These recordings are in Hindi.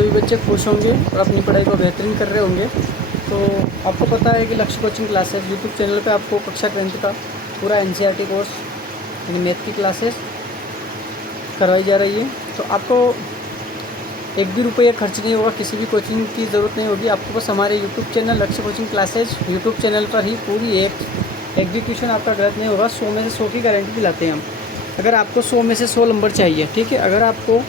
सभी बच्चे खुश होंगे और अपनी पढ़ाई को बेहतरीन कर रहे होंगे। तो आपको पता है कि लक्ष्य कोचिंग क्लासेस यूट्यूब चैनल पे आपको कक्षा 10th का पूरा एनसीईआरटी कोर्स यानी मैथ की क्लासेस करवाई जा रही है। तो आपको एक भी रुपये खर्च नहीं होगा, किसी भी कोचिंग की ज़रूरत नहीं होगी। आपको बस हमारे यूट्यूब चैनल लक्ष्य कोचिंग क्लासेस यूट्यूब चैनल पर ही पूरी एग्जीक्यूशन आपका गलत नहीं होगा। 100 में से 100 की गारंटी दिलाते हैं हम। अगर आपको 100 में से 100 नंबर चाहिए, ठीक है, अगर आपको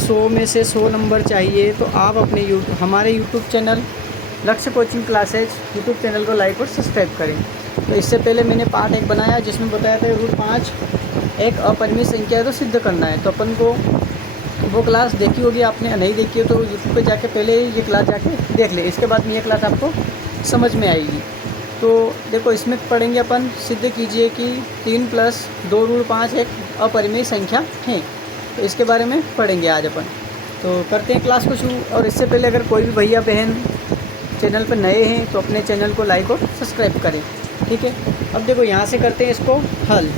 100 में से 100 नंबर चाहिए तो आप अपने हमारे यूट्यूब चैनल लक्ष्य कोचिंग क्लासेज यूट्यूब चैनल को लाइक और सब्सक्राइब करें। तो इससे पहले मैंने पार्ट 1 बनाया जिसमें बताया था रूट 5 एक अपरिमेय संख्या है तो सिद्ध करना है। तो अपन को वो क्लास देखी होगी आपने, नहीं देखी हो तो यूट्यूब पे जाके पहले ये क्लास जाके देख ले, इसके बाद में ये क्लास आपको समझ में आएगी। तो देखो इसमें पढ़ेंगे अपन, सिद्ध कीजिए कि 3 + 2 रूट 5 एक अपरिमेय संख्या है। तो इसके बारे में पढ़ेंगे आज अपन। तो करते हैं क्लास को शुरू। और इससे पहले अगर कोई भी भैया बहन चैनल पर नए हैं तो अपने चैनल को लाइक और सब्सक्राइब करें, ठीक है। अब देखो यहाँ से करते हैं इसको हल।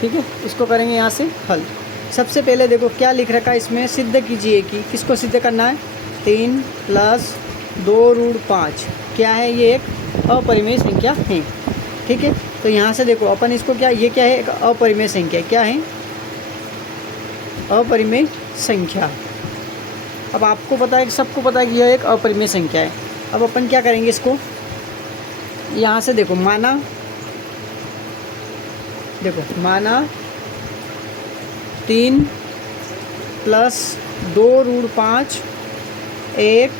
ठीक है, इसको करेंगे यहाँ से हल। सबसे पहले देखो क्या लिख रखा है इसमें, सिद्ध कीजिए कि किसको सिद्ध करना है, 3 + 2 रूट 5 क्या है, ये एक अपरिमेय संख्या है, ठीक है। तो यहाँ से देखो अपन इसको क्या, ये क्या है, एक अपरिमेय संख्या, क्या है, अपरिमेय संख्या। अब आपको पता है कि सबको पता है कि यह एक अपरिमेय संख्या है। अब अपन क्या करेंगे, इसको यहाँ से देखो माना 3 + 2 रूट 5 एक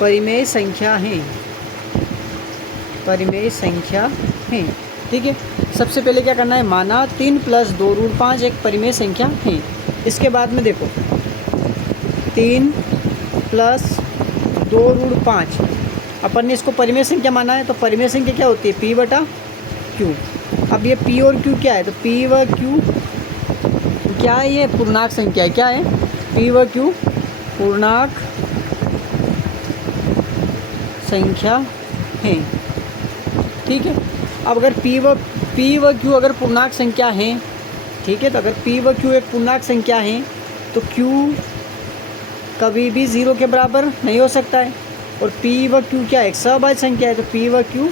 परिमेय संख्या है, ठीक है। सबसे पहले क्या करना है, माना 3 + 2 रूट 5 एक परिमेय संख्या है। इसके बाद में देखो 3 + 2 रूट 5 अपन ने इसको परिमेय संख्या माना है। तो परिमेय संख्या क्या होती है, P/Q। अब ये P और Q क्या है, तो P व Q क्या है, ये पूर्णांक संख्या है, क्या है, P व Q पूर्णांक संख्या है, ठीक है। अब अगर P व Q अगर पूर्णांक संख्या है, ठीक है, तो अगर P व Q एक पूर्णांक संख्या है तो Q कभी भी 0 के बराबर नहीं हो सकता है। और P व Q क्या है, एक सहभाज्य संख्या है, तो P व Q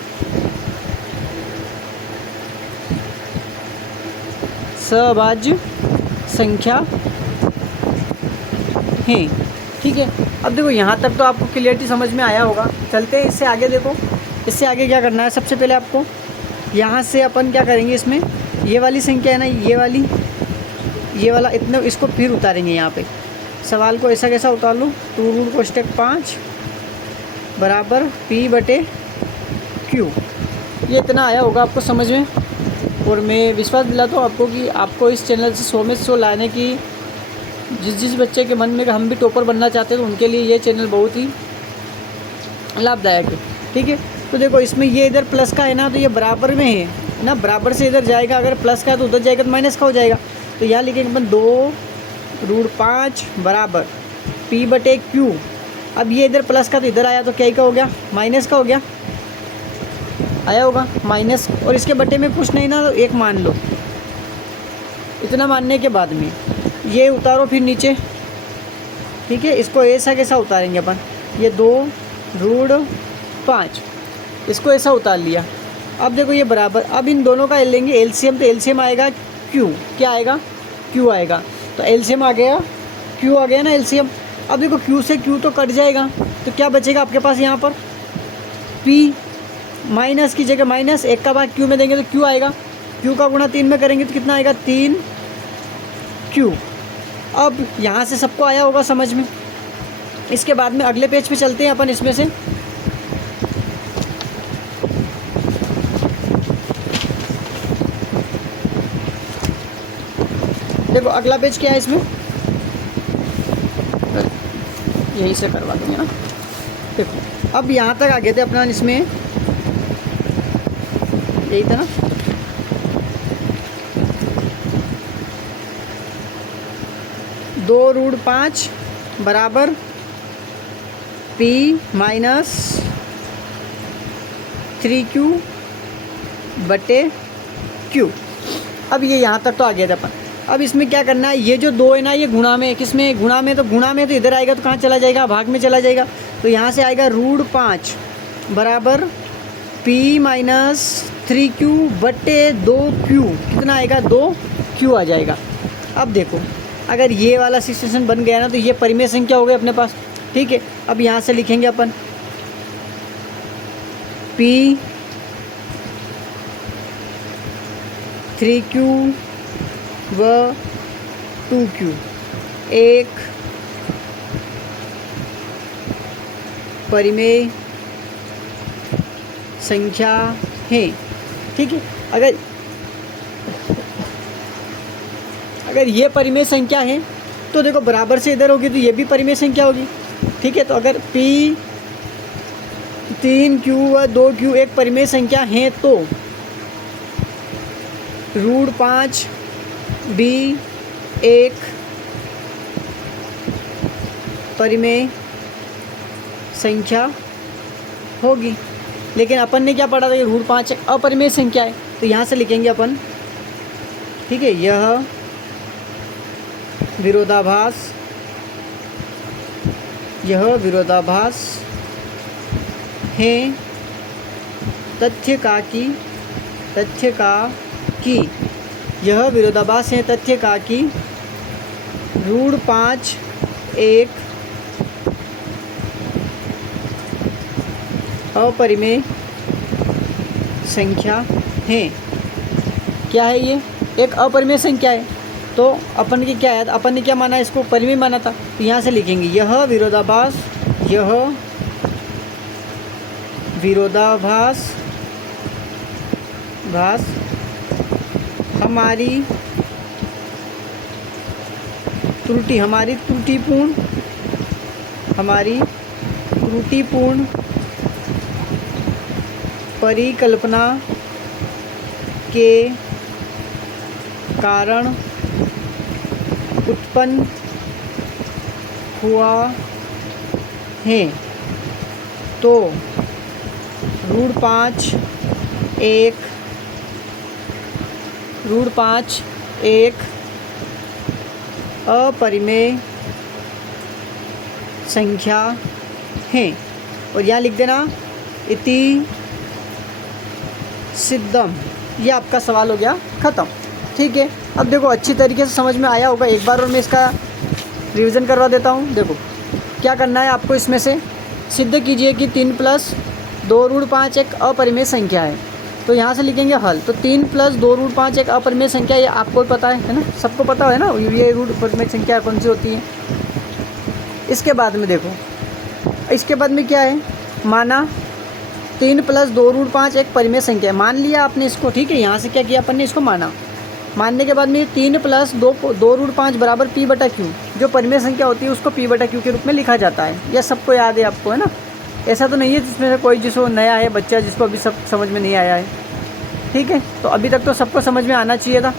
सहभाज्य संख्या है, ठीक है। अब देखो यहाँ तक तो आपको क्लियरिटी समझ में आया होगा। चलते हैं इससे आगे। देखो इससे आगे क्या करना है, सबसे पहले आपको यहाँ से अपन क्या करेंगे, इसमें ये वाली संख्या है ना, ये वाला इतना, इसको फिर उतारेंगे यहाँ पे। सवाल को ऐसा कैसा उतार लूँ, 2 रूट कोष्टक 5 बराबर P/Q। ये इतना आया होगा आपको समझ में। और मैं विश्वास दिलाता हूँ आपको कि आपको इस चैनल से 100 में से 100 लाने की, जिस बच्चे के मन में कि हम भी टॉपर बनना चाहते हैं तो उनके लिए ये चैनल बहुत ही लाभदायक है, ठीक है। तो देखो इसमें ये इधर प्लस का है ना, तो ये बराबर में है ना, बराबर से इधर जाएगा, अगर प्लस का है तो उधर जाएगा तो माइनस का हो जाएगा। तो यहाँ लिखेंगे अपन 2 रूट 5 बराबर P/Q। अब ये इधर प्लस का तो इधर आया तो क्या का हो गया, माइनस का हो गया, आया होगा माइनस। और इसके बटे में कुछ नहीं ना, तो 1 मान लो। इतना मानने के बाद में ये उतारो फिर नीचे, ठीक है। इसको ऐसा कैसा उतारेंगे अपन, ये 2 रूट 5 इसको ऐसा उतार लिया। अब देखो ये बराबर, अब इन दोनों का लेंगे एलसीएम, तो एलसीएम आएगा Q, क्या आएगा, Q आएगा। तो एलसीएम आ गया, Q आ गया ना एलसीएम। अब देखो Q से Q तो कट जाएगा, तो क्या बचेगा आपके पास यहाँ पर, P माइनस की जगह माइनस, 1 का भाग Q में देंगे तो Q आएगा, Q का गुणा 3 में करेंगे तो कितना आएगा, 3Q। अब यहाँ से सबको आया होगा समझ में। इसके बाद में अगले पेज पे चलते हैं अपन। इसमें से देखो अगला पेज क्या है, इसमें यहीं से करवा दूँगा ना। देखो अब यहाँ तक आ गए थे अपना, इसमें यही था ना, दो रूट 5 बराबर P - 3Q बटे क्यू। अब ये यहाँ तक तो आ गया था अपन। अब इसमें क्या करना है, ये जो 2 है ना ये गुणा में, किसमें, गुणा में, तो गुणा में तो इधर आएगा तो कहाँ चला जाएगा, भाग में चला जाएगा। तो यहाँ से आएगा √5 बराबर p माइनस 3q बटे 2q, कितना आएगा, 2q आ जाएगा। अब देखो अगर ये वाला सिचुएशन बन गया ना तो ये परिमेय संख्या हो गई अपने पास, ठीक है। अब यहाँ से लिखेंगे अपन p 3q व 2q एक परिमेय संख्या है, ठीक है। अगर ये परिमेय संख्या है तो देखो बराबर से इधर होगी तो ये भी परिमेय संख्या होगी, ठीक है। तो अगर p 3q व 2q एक परिमेय संख्या है तो √5 भी एक परिमेय संख्या होगी। लेकिन अपन ने क्या पढ़ा था कि √5 एक अपरिमेय संख्या है, तो यहाँ से लिखेंगे अपन, ठीक है। यह विरोधाभास है तथ्य का कि यह विरोधाभास है तथ्य का कि √5 एक अपरिमेय संख्या है। क्या है ये, एक अपरिमेय संख्या है। तो अपन की क्या है, अपन ने क्या माना, इसको परिमेय माना था। तो यहाँ से लिखेंगे यह विरोधाभास हमारी त्रुटिपूर्ण परिकल्पना के कारण उत्पन्न हुआ है। तो √5 एक अपरिमेय संख्या है। और यहाँ लिख देना इति सिद्धम। ये आपका सवाल हो गया ख़त्म, ठीक है। अब देखो अच्छी तरीके से समझ में आया होगा। एक बार और मैं इसका रिवीजन करवा देता हूँ। देखो क्या करना है आपको, इसमें से सिद्ध कीजिए कि 3 + 2√5 एक अपरिमेय संख्या है। तो यहाँ से लिखेंगे हल। तो 3 + 2√5 एक अपरिमेय संख्या, ये आपको पता है ना, सबको पता है ना ये रूट अपरिमेय संख्या कौन सी होती है। इसके बाद में देखो, इसके बाद में क्या है, माना 3 + 2√5 एक परिमेय संख्या है, मान लिया आपने इसको, ठीक है। यहाँ से क्या किया अपन ने, इसको माना। मानने के बाद में 3 + 2√5 बराबर p/q, जो परिमेय संख्या होती है उसको p/q के रूप में लिखा जाता है। यह सबको याद है आपको, है ना। ऐसा तो नहीं है जिसमें से कोई जिसको नया है बच्चा, जिसको अभी सब समझ में नहीं आया है, ठीक है। तो अभी तक तो सबको समझ में आना चाहिए था,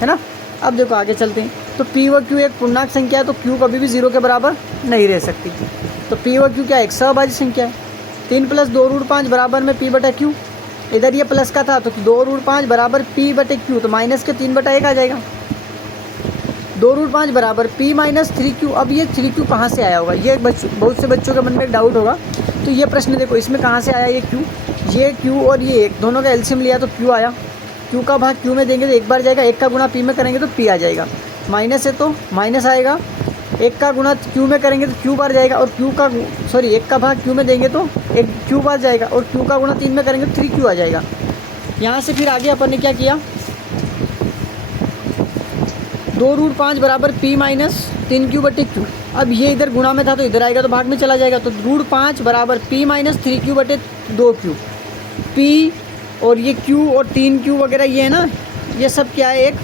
है ना। अब देखो आगे चलते हैं। तो p व q एक पूर्णांक संख्या है, तो q कभी भी 0 के बराबर नहीं रह सकती। तो p व q क्या एक सहभाज्य संख्या है। 3 + 2√5 बराबर में p/q, इधर ये प्लस का था तो 2√5 बराबर p/q, तो माइनस के 3/1 आ जाएगा। 2√5 बराबर p - 3q। अब ये 3q कहाँ से आया होगा, ये बहुत से बच्चों के मन में एक डाउट होगा। तो ये प्रश्न देखो, इसमें कहाँ से आया ये q, ये q और ये एक दोनों का एलसीएम लिया तो q आया। q का भाग q में देंगे तो एक बार जाएगा, एक का गुणा p में करेंगे तो p आ जाएगा। माइनस है तो माइनस आएगा, एक का गुणा q में करेंगे तो q बार जाएगा, और एक का भाग q में देंगे तो एक q बार जाएगा, और q का गुणा 3 में करेंगे तो 3q आ जाएगा। यहाँ से फिर आगे अपन ने क्या किया, 2√5 बराबर p - 3q/q। अब ये इधर गुणा में था तो इधर आएगा तो भाग में चला जाएगा। तो √5 बराबर p - 3q/2q। p और ये q और 3q वगैरह ये है ना, ये सब क्या है, एक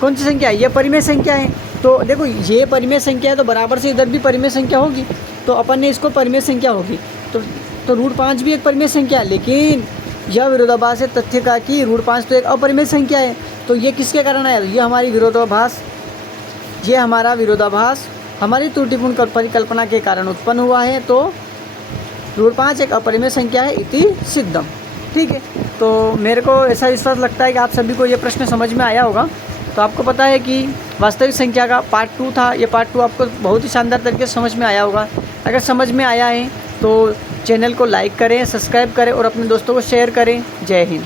कौन सी संख्या है, ये परिमेय संख्या है। तो देखो ये परिमेय संख्या है तो बराबर से इधर भी परिमेय संख्या होगी, तो अपन ने इसको परिमेय संख्या होगी। तो √5 भी एक परिमेय संख्या है, लेकिन यह विरोधाभास है तथ्य का कि √5 तो एक अपरिमेय संख्या है। तो ये किसके कारण आया, ये हमारी विरोधाभास हमारी त्रुटिपूर्ण परिकल्पना के कारण उत्पन्न हुआ है। तो √5 एक अपरिमेय संख्या है इति सिद्धम। ठीक है, तो मेरे को ऐसा विश्वास लगता है कि आप सभी को ये प्रश्न समझ में आया होगा। तो आपको पता है कि वास्तविक संख्या का पार्ट 2 था। ये पार्ट 2 आपको बहुत ही शानदार तरीके से समझ में आया होगा। अगर समझ में आया है तो चैनल को लाइक करें, सब्सक्राइब करें और अपने दोस्तों को शेयर करें। जय हिंद।